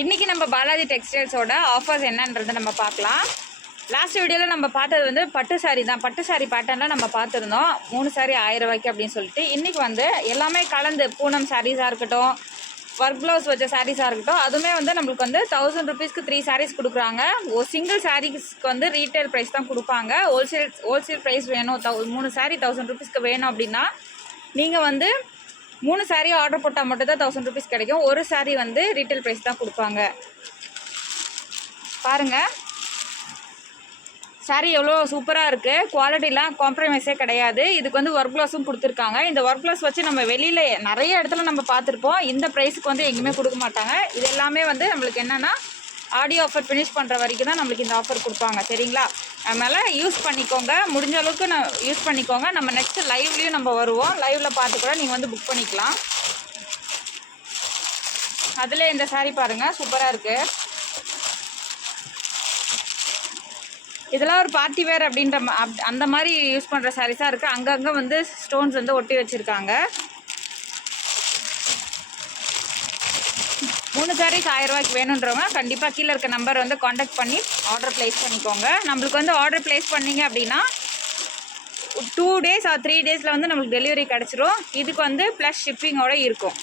இன்றைக்கி நம்ம பாலாஜி டெக்ஸ்டைல்ஸோட ஆஃபர்ஸ் என்னன்றதை நம்ம பார்க்கலாம். லாஸ்ட் வீடியோவில் நம்ம பார்த்தது வந்து பட்டு சாரீ தான். பட்டு சாரீ பேட்டர்னில் நம்ம பார்த்துருந்தோம் 3 சாரீ 1000 ரூபாய்க்கு அப்படின்னு சொல்லிட்டு. இன்றைக்கி வந்து எல்லாமே கலந்து பூனம் சாரீஸாக இருக்கட்டும், ஒர்க் ப்ளவுஸ் வச்ச சாரீஸாக இருக்கட்டும், அதுவுமே வந்து நம்மளுக்கு வந்து 1000 ருபீஸ்க்கு 3 சாரீஸ் கொடுக்குறாங்க. ஒரு சிங்கிள் சாரீஸ்க்கு வந்து ரீட்டைல் ப்ரைஸ் தான் கொடுப்பாங்க. ஹோல்சேல் ப்ரைஸ் வேணும், 3 சாரீ 1000 ருபீஸ்க்கு வேணும் அப்படின்னா நீங்கள் வந்து 3 சாரீ ஆர்டர் போட்டால் மட்டும் தான் 1000 ருபீஸ் கிடைக்கும். ஒரு சாரீ வந்து ரீட்டைல் ப்ரைஸ் தான் கொடுப்பாங்க. பாருங்கள் சாரீ எவ்வளோ சூப்பராக இருக்குது. குவாலிட்டிலாம் காம்ப்ரமைஸே கிடையாது. இதுக்கு வந்து ஒர்க் ப்ளவுஸும் கொடுத்துருக்காங்க. இந்த ஒர்க் ப்ளவுஸ் வச்சு நம்ம வெளியில் நிறைய இடத்துல நம்ம பார்த்துருப்போம். இந்த ப்ரைஸுக்கு வந்து எங்கேயுமே கொடுக்க மாட்டாங்க. இது எல்லாமே வந்து நம்மளுக்கு என்னென்னா ஆடியோ ஆஃபர் ஃபினிஷ் பண்ணுற வரைக்கும் தான் நம்மளுக்கு இந்த ஆஃபர் கொடுப்பாங்க. சரிங்களா? அதனால் யூஸ் பண்ணிக்கோங்க, முடிஞ்ச அளவுக்கு யூஸ் பண்ணிக்கோங்க. நம்ம நெக்ஸ்ட்டு லைவ்லேயும் நம்ம வருவோம். லைவில் பார்த்து கூட நீங்கள் வந்து புக் பண்ணிக்கலாம். அதில் இந்த சாரீ பாருங்கள், சூப்பராக இருக்குது. இதெல்லாம் ஒரு பார்ட்டி வேர் அப்படின்ற அந்த மாதிரி யூஸ் பண்ணுற சாரீஸாக இருக்குது. அங்கங்கே வந்து ஸ்டோன்ஸ் வந்து ஒட்டி வச்சுருக்காங்க. 3 சாரீஸ் 1000 ரூபாய்க்கு வேணுன்றவங்க கண்டிப்பாக கீழே இருக்க நம்பர் வந்து காண்டாக்ட் பண்ணி ஆர்டர் ப்ளேஸ் பண்ணிக்கோங்க. நம்மளுக்கு வந்து ஆர்டர் ப்ளேஸ் பண்ணிங்க அப்படின்னா 2 days or 3 days வந்து நம்மளுக்கு டெலிவரி கிடச்சிரும். இதுக்கு வந்து ப்ளஸ் ஷிப்பிங்கோடு இருக்கும்.